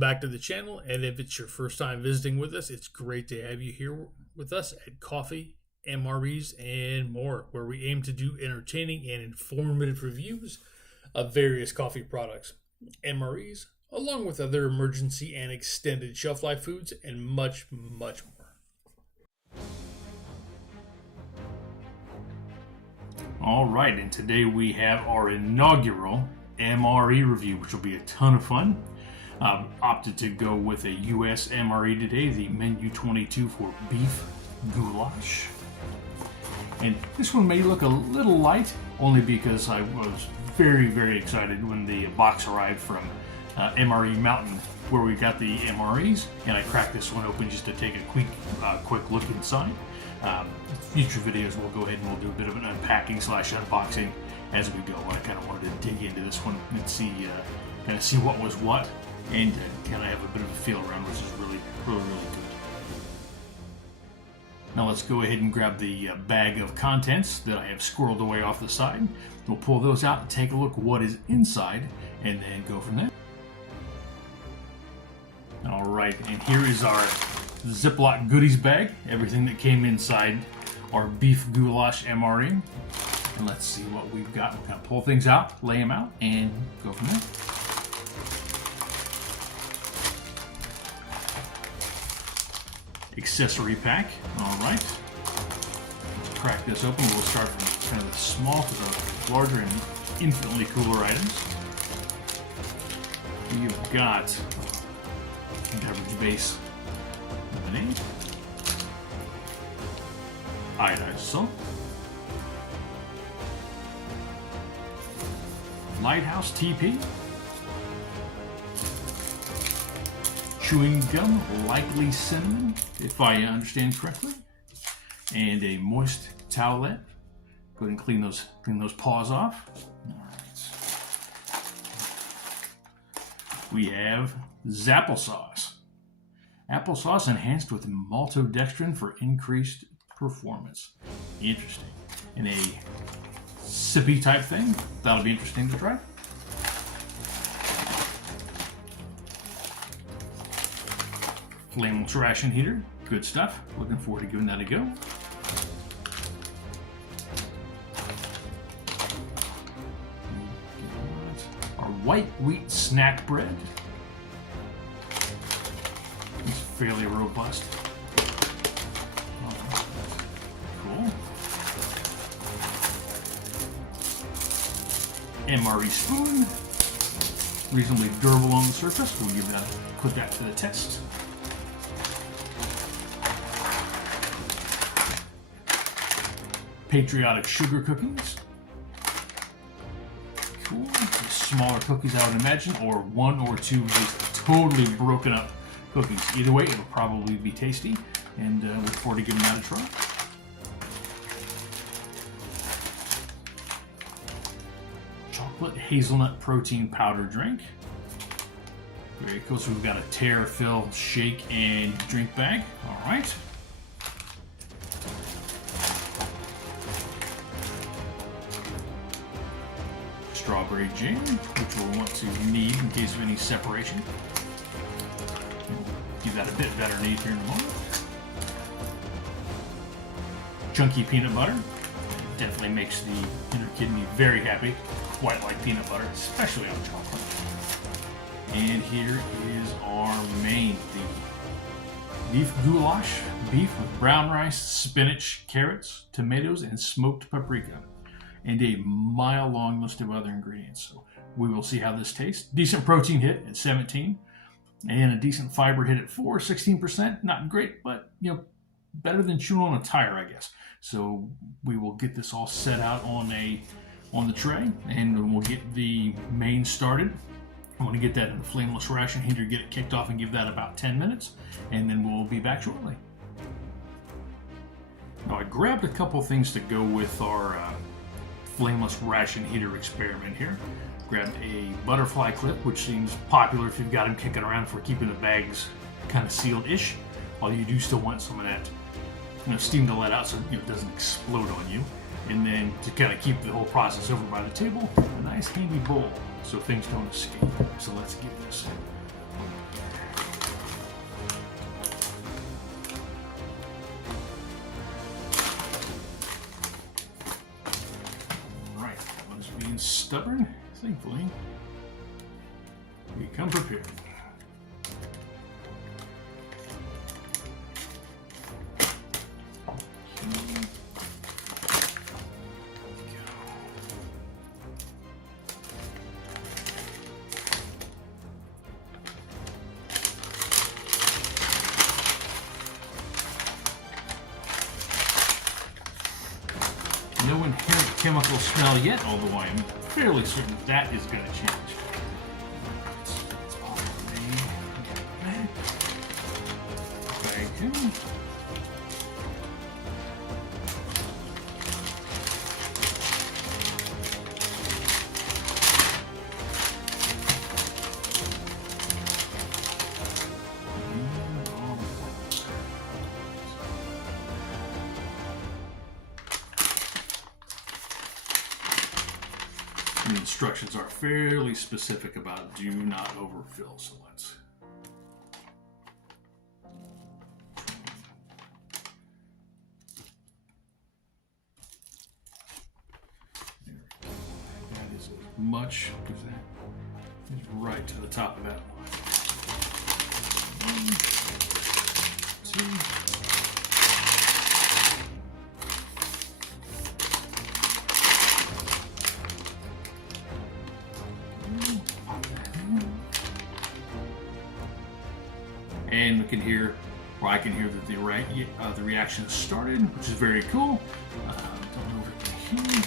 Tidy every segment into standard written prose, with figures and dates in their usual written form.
back to the channel, and if it's your first time visiting with us, it's great to have you here with us at Coffee, MREs, and more, where we aim to do entertaining and informative reviews of various coffee products, MREs, along with other emergency and extended shelf life foods, and much, much more. All right, and today we have our inaugural MRE review, which will be a ton of fun. Opted to go with a US MRE today, the Menu 22 for beef goulash. And this one may look a little light, only because I was very, very excited when the box arrived from MRE Mountain, where we got the MREs, and I cracked this one open just to take a quick look inside. Future videos we'll go ahead and we'll do a bit of an unpacking / unboxing as we go. I kind of wanted to dig into this one and see what was what, and kind of have a bit of a feel around, which is really good. Now let's go ahead and grab the bag of contents that I have squirreled away off the side. We'll pull those out and take a look what is inside, and then go from there. All right, and here is our Ziploc goodies bag, everything that came inside our beef goulash MRE. And let's see what we've got. We'll kind of pull things out, lay them out, and go from there. Accessory pack. All right. Crack this open. We'll start from kind of the small to the larger and infinitely cooler items. You've got beverage base lemonade, iodized salt, Lighthouse TP, chewing gum, likely cinnamon, if I understand correctly, and a moist towelette. Go ahead and clean those paws off. All right. We have Zapplesauce. Applesauce enhanced with maltodextrin for increased performance. Interesting. And a sippy type thing. That'll be interesting to try. Flameless ration heater. Good stuff. Looking forward to giving that a go. Our white wheat snack bread. It's fairly robust. Cool. MRE spoon. Reasonably durable on the surface. We'll put that to the test. Patriotic sugar cookies. Cool. Smaller cookies, I would imagine, or one or two of these totally broken up cookies. Either way, it'll probably be tasty, and look forward to giving that a try. Chocolate hazelnut protein powder drink. Very cool. So we've got a tear, fill, shake, and drink bag. All right. Strawberry jam, which we'll want to knead in case of any separation. Give that a bit better knead here in a moment. Chunky peanut butter. Definitely makes the inner kidney very happy. Quite like peanut butter, especially on chocolate. And here is our main, the beef goulash. Beef with brown rice, spinach, carrots, tomatoes, and smoked paprika. And a mile-long list of other ingredients. So we will see how this tastes. Decent protein hit at 17, and a decent fiber hit at 4, 16%. Not great, but better than chewing on a tire, I guess. So we will get this all set out on the tray, and we'll get the main started. I want to get that in the flameless ration heater, get it kicked off, and give that about 10 minutes, and then we'll be back shortly. Now I grabbed a couple things to go with our flameless ration heater experiment here. Grabbed a butterfly clip, which seems popular if you've got them kicking around for keeping the bags kind of sealed-ish, while you do still want some of that steam to let out so it doesn't explode on you. And then to kind of keep the whole process over by the table, a nice handy bowl so things don't escape. So let's get this stubborn, thankfully, we come prepared. No inherent chemical smell yet, although I am fairly certain that is going to change. Thank you. The instructions are fairly specific about do not overfill, so let's that is as much because that is right to the top of that line. 1, 2. And we can hear, or I can hear that the reaction has started, which is very cool. Don't know if we can hear.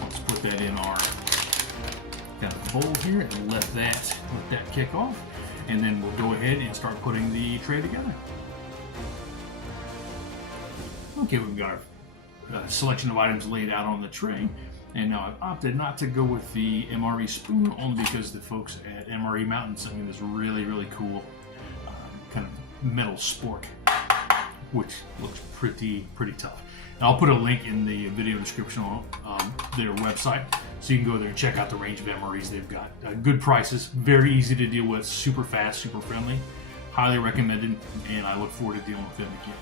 Let's put that in our kind of bowl here and let that kick off, and then we'll go ahead and start putting the tray together. Okay, we've got our selection of items laid out on the tray. And now I've opted not to go with the MRE spoon, only because the folks at MRE Mountain sent me this really, really cool kind of metal spork, which looks pretty tough. And I'll put a link in the video description on their website, so you can go there and check out the range of MREs they've got. Good prices, very easy to deal with, super fast, super friendly. Highly recommended, and I look forward to dealing with them again.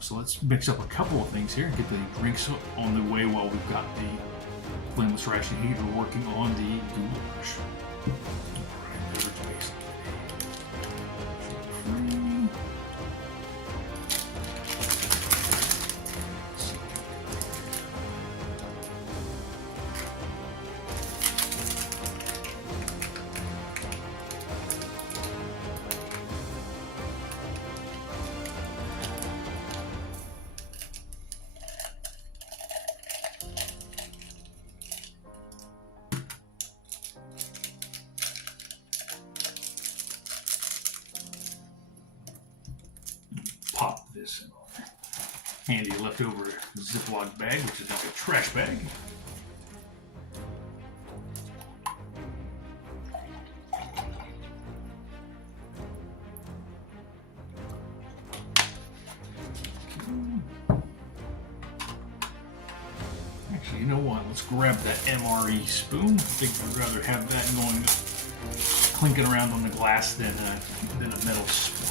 So let's mix up a couple of things here and get the drinks on the way while we've got the flameless ration heater working on the goulash. Alright, beverage base. Pop this in a handy leftover Ziploc bag, which is now a trash bag. Actually, you know what? Let's grab that MRE spoon. I think I'd rather have that going clinking around on the glass than a metal spoon.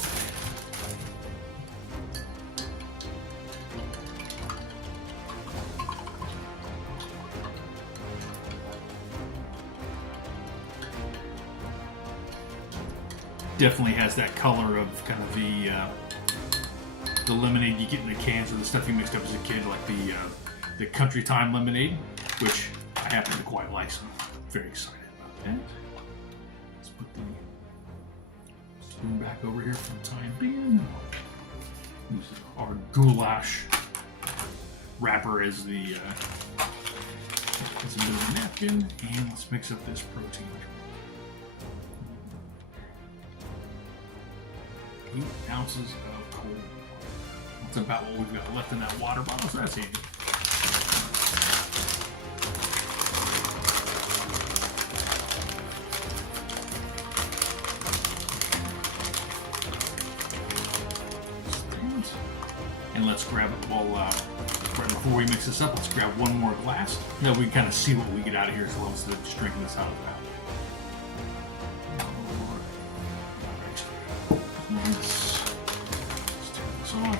Definitely has that color of kind of the lemonade you get in the cans, or the stuff you mixed up as a kid, like the Country Time lemonade, which I happen to quite like, so I'm very excited about that. Let's put the spoon back over here for the time being. Use our goulash wrapper as the as a bit of a napkin, and let's mix up this protein. 8 ounces of cold water. That's about what we've got left in that water bottle, so that's handy. And let's grab it while, right before we mix this up, let's grab one more glass. That we can kind of see what we get out of here as well, instead of just drinking this out of that. Let's turn this off.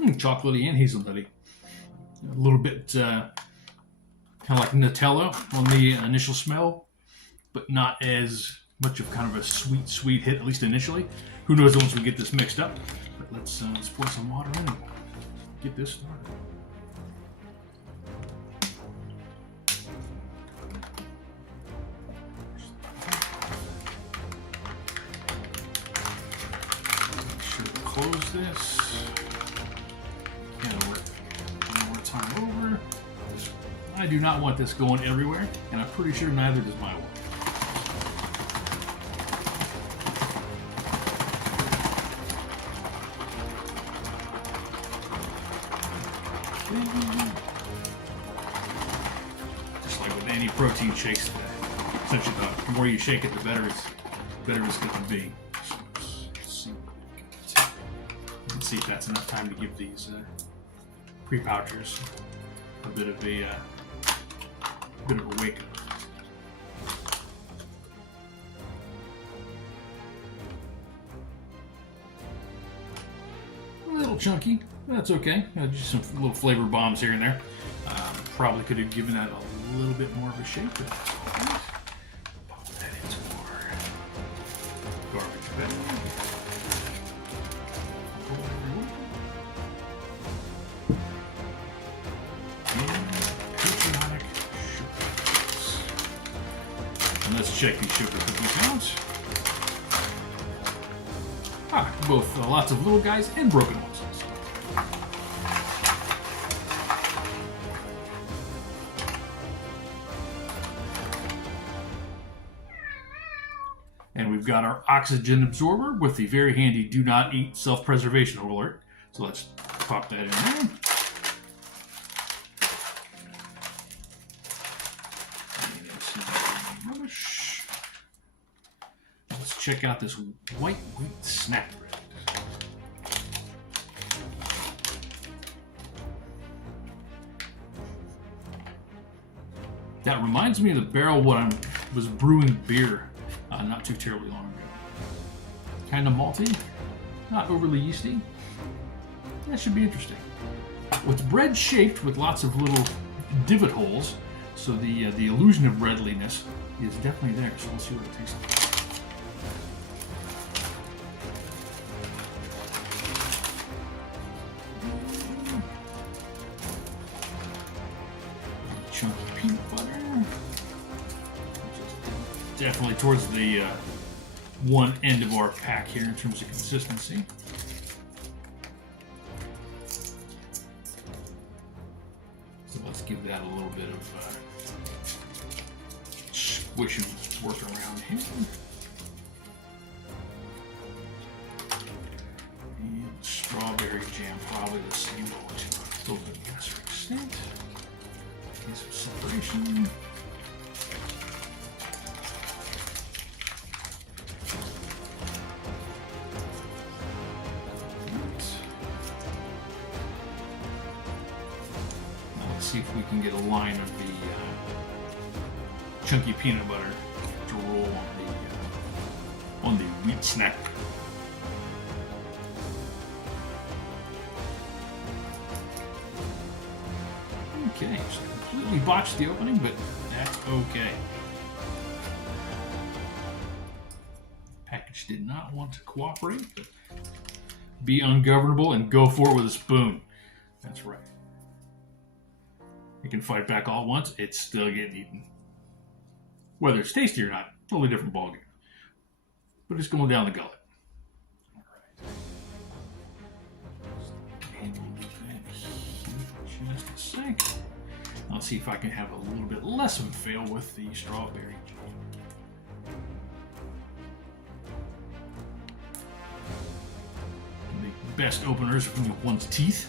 Chocolatey and hazelnutty. A little bit kind of like Nutella on the initial smell, but not as much of kind of a sweet hit, at least initially. Who knows once we get this mixed up? But let's pour some water in and get this started. Make sure to close this. And one more time over. I do not want this going everywhere, and I'm pretty sure neither does my wife. Just like with any protein shakes, essentially the more you shake it, the better it's going to be. So let's see if that's enough time to give these pre-pouchers a bit of a wake up. A little chunky. That's okay. Just some little flavor bombs here and there. Probably could have given that a little bit more of a shape. But pop that into our garbage bag. And patriotic sugars. And let's check these sugar cookie counts. Both lots of little guys and broken ones. And we've got our oxygen absorber with the very handy do not eat self-preservation alert. So let's pop that in there. Rubbish. Let's check out this white wheat snack bread. That reminds me of the barrel when I was brewing beer not too terribly long ago. Kind of malty, not overly yeasty. That should be interesting. It's bread shaped with lots of little divot holes, so the illusion of breadliness is definitely there. So let's see what it tastes like. Chunky peanut butter. Definitely towards the one end of our pack here in terms of consistency. So let's give that a little bit of squish and work around here. And strawberry jam, probably the same way, to a little bit lesser extent. Get some separation. See if we can get a line of the chunky peanut butter to roll on the wheat snack. Okay, so I completely botched the opening, but that's okay. Package did not want to cooperate, but be ungovernable and go for it with a spoon. That's right. You can fight back all at once, it's still getting eaten. Whether it's tasty or not, totally different ballgame. But it's going down the gullet. All right. Just a sec. I'll see if I can have a little bit less of a fail with the strawberry jam. The best openers from one's teeth.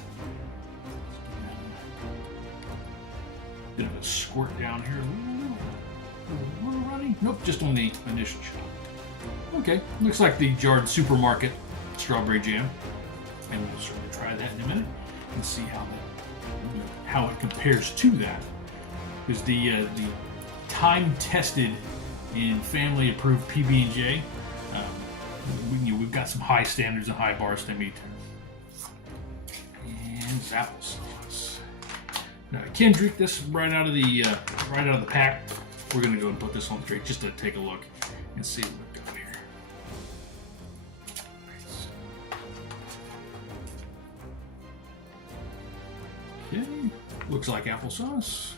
Bit of a squirt down here. A little runny. Nope, just on the initial shot. Okay, looks like the jarred supermarket strawberry jam. And we'll sort of try that in a minute and see how it compares to that. Because the time-tested and family-approved PB&J, we've got some high standards and high bars to meet. applesauce. Now I can drink this right out of the pack. We're gonna go and put this on the tray just to take a look and see what we've got here. Okay, looks like applesauce.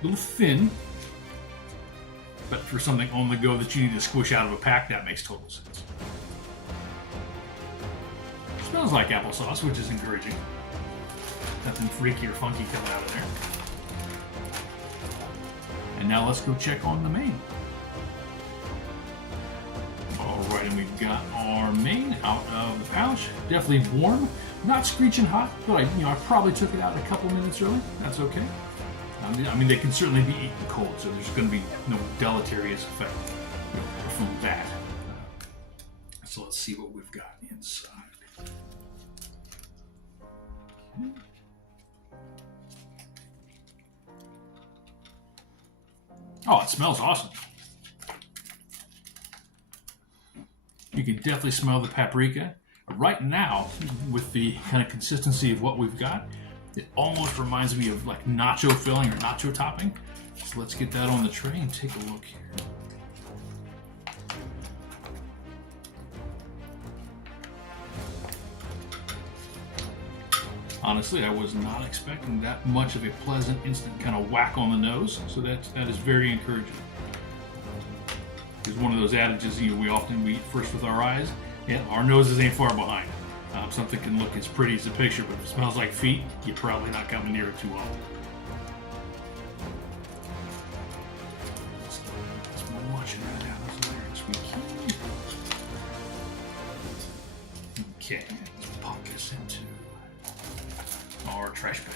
A little thin, but for something on the go that you need to squish out of a pack, that makes total sense. Smells like applesauce, which is encouraging. Nothing freaky or funky coming out of there. And now let's go check on the main. Alright, and we've got our main out of the pouch. Definitely warm, not screeching hot, but I probably took it out a couple minutes early. That's okay. I mean, they can certainly be eaten cold, so there's going to be no deleterious effect from that. So let's see what we've got inside. Okay. Oh, it smells awesome. You can definitely smell the paprika. Right now, with the kind of consistency of what we've got, it almost reminds me of like nacho filling or nacho topping. So let's get that on the tray and take a look here. Honestly, I was not expecting that much of a pleasant instant kind of whack on the nose, so that is very encouraging. It's one of those adages we often eat first with our eyes. Yeah, our noses ain't far behind. Something can look as pretty as a picture, but if it smells like feet, you're probably not coming near it too often. Let's watching that out as there as we can. Okay, let's pop this into our trash bag.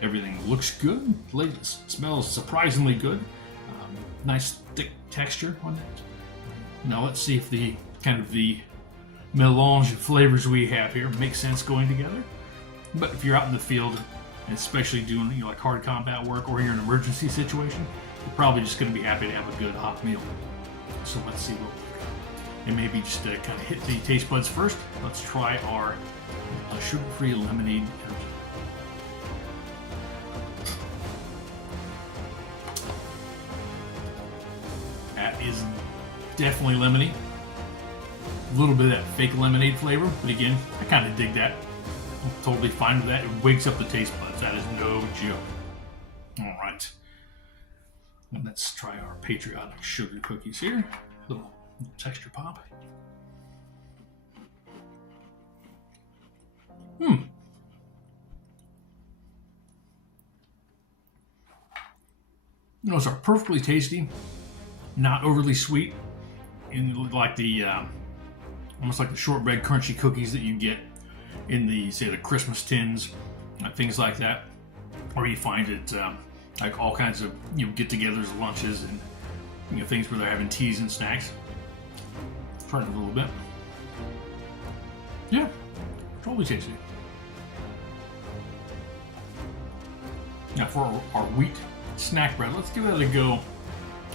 Everything looks good. Smells surprisingly good. Nice thick texture on it. Now let's see if the melange of flavors we have here makes sense going together. But if you're out in the field, and especially doing like hard combat work or you're in an emergency situation, you're probably just going to be happy to have a good hot meal. So let's see what we've got. And maybe just kind of hit the taste buds first. Let's try our sugar-free lemonade energy. That is definitely lemony. A little bit of that fake lemonade flavor, but again, I kind of dig that. I'm totally fine with that. It wakes up the taste buds. That is no joke. All right. And let's try our patriotic sugar cookies here. A little texture pop. Those are perfectly tasty, not overly sweet, and like the almost like the shortbread crunchy cookies that you get in the Christmas tins, things like that, or you find it like all kinds of get-togethers, lunches, and things where they're having teas and snacks. Try it a little bit. Yeah, totally tasty. Now for our wheat snack bread, let's give that a go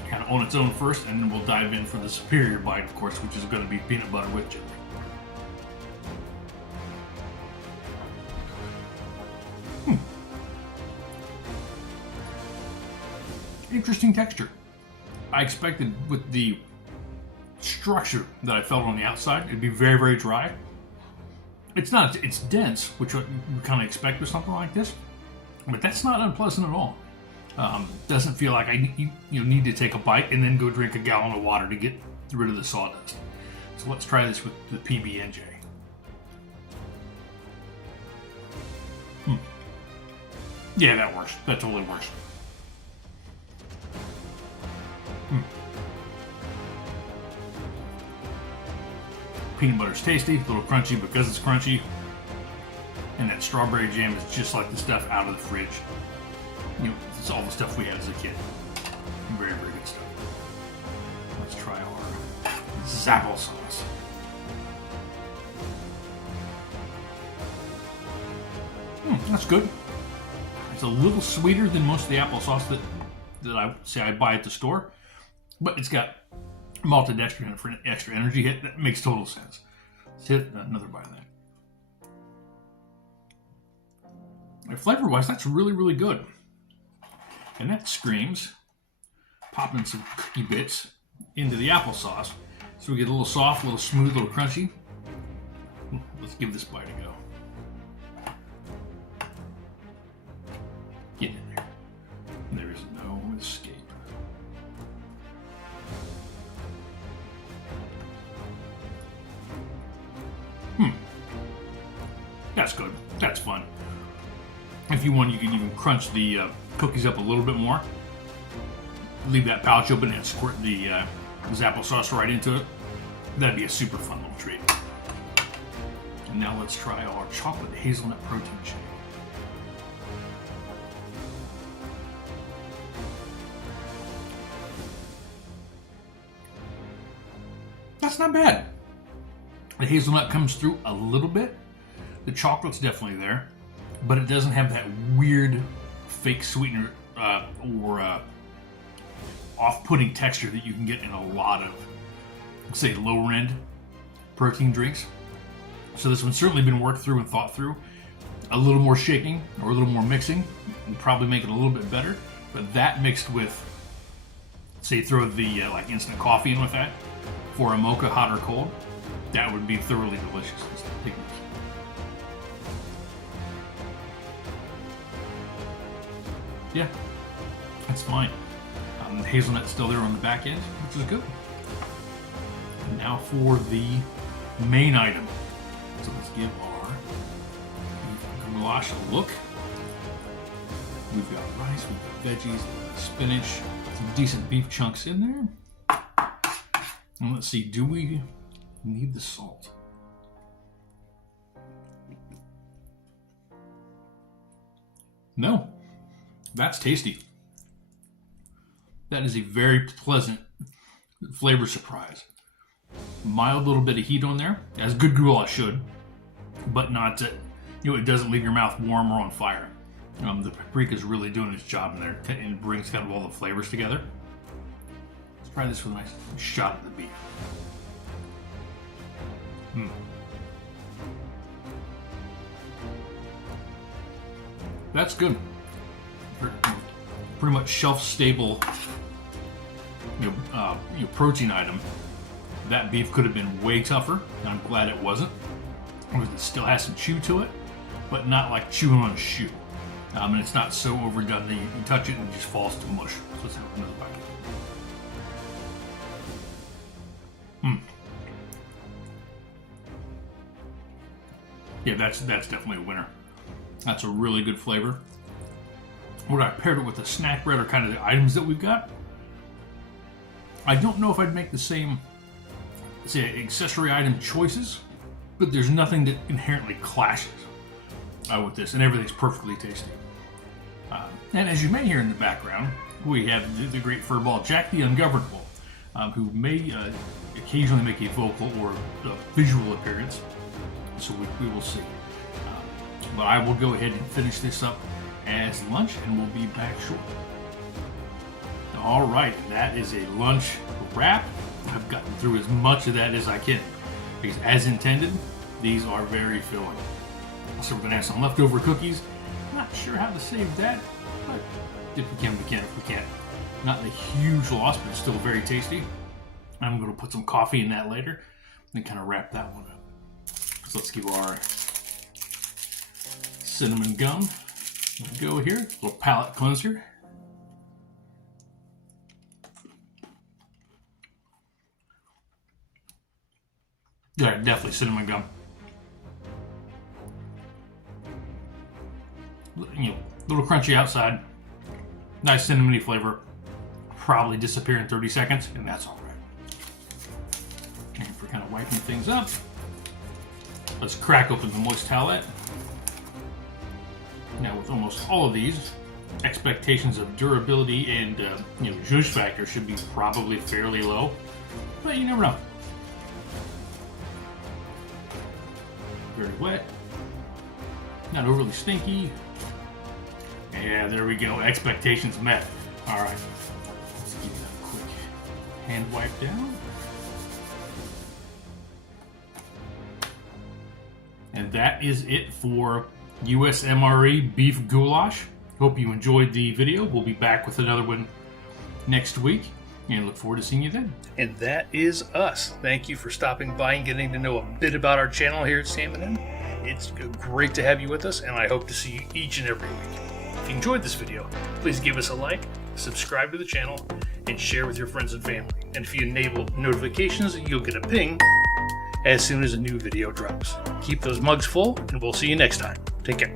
kind of on its own first, and then we'll dive in for the superior bite, of course, which is going to be peanut butter with jelly. Interesting texture. I expected with the structure that I felt on the outside, it'd be very, very dry. It's not. It's dense, which we kind of expect with something like this, but that's not unpleasant at all. Doesn't feel like I need to take a bite and then go drink a gallon of water to get rid of the sawdust. So let's try this with the PB&J. Yeah, that works. That totally works. Peanut butter's tasty, a little crunchy because it's crunchy, and that strawberry jam is just like the stuff out of the fridge. It's all the stuff we had as a kid. Very, very good stuff. Let's try our applesauce. That's good. It's a little sweeter than most of the applesauce that I buy at the store. but it's got maltodextrin in it for an extra energy hit. That makes total sense. Let's hit another bite of that. Flavor-wise, that's really, really good. And that screams popping some cookie bits into the applesauce. So we get a little soft, a little smooth, a little crunchy. Let's give this bite a go. Get in there. There is no escape. That's good. That's fun. If you want, you can even crunch the cookies up a little bit more. Leave that pouch open and squirt the this applesauce right into it. That'd be a super fun little treat. And now let's try our chocolate hazelnut protein shake. That's not bad. The hazelnut comes through a little bit. The chocolate's definitely there, but it doesn't have that weird fake sweetener or off-putting texture that you can get in a lot of, say, lower-end protein drinks. So this one's certainly been worked through and thought through. A little more shaking or a little more mixing will probably make it a little bit better, but that mixed with, say, throw the like instant coffee in with that for a mocha, hot or cold, that would be thoroughly delicious. Yeah, that's fine. Hazelnut's still there on the back end, which is good. And now for the main item. So let's give our goulash a look. We've got rice, we've got veggies, spinach, some decent beef chunks in there. And let's see, do we need the salt? No. That's tasty. That is a very pleasant flavor surprise. Mild little bit of heat on there, as good goulash should, but not, it doesn't leave your mouth warm or on fire. The paprika is really doing its job in there and brings kind of all the flavors together. Let's try this with a nice shot of the beef. That's good. Pretty much shelf-stable, protein item. That beef could have been way tougher, and I'm glad it wasn't. It still has some chew to it, but not like chewing on a shoe. And it's not so overdone that you touch it and it just falls to mush. So let's have another bite. Yeah, that's definitely a winner. That's a really good flavor. Would I paired it with the snack bread or kind of the items that we've got? I don't know if I'd make the same, say, accessory item choices, but there's nothing that inherently clashes with this, and everything's perfectly tasty. And as you may hear in the background, we have the great furball Jack the Ungovernable, who may occasionally make a vocal or a visual appearance, so we will see. But I will go ahead and finish this up as lunch, and we'll be back shortly. All right, that is a lunch wrap. I've gotten through as much of that as I can, because as intended, these are very filling. So we're going to have some leftover cookies. Not sure how to save that, but if we can, we can. If we can't, not a huge loss, but it's still very tasty. I'm going to put some coffee in that later, and kind of wrap that one up. So let's give our cinnamon gum a go here. A little palate cleanser. Yeah, definitely cinnamon gum. Little crunchy outside, nice cinnamony flavor. Probably disappear in 30 seconds, and that's all right. And for kind of wiping things up, let's crack open the moist towelette. Now, with almost all of these, expectations of durability and zhuzh factor should be probably fairly low, but you never know. Very wet, not overly stinky. Yeah, there we go. Expectations met. All right, let's give that a quick Hand wipe down. And that is it for US MRE beef goulash. Hope you enjoyed the video. We'll be back with another one next week, and look forward to seeing you then. And that is us. Thank you for stopping by and getting to know a bit about our channel here at Salmon Inn. It's great to have you with us, and I hope to see you each and every week. If you enjoyed this video, please give us a like, subscribe to the channel, and share with your friends and family. And if you enable notifications, you'll get a ping as soon as a new video drops. Keep those mugs full, and we'll see you next time. Take care.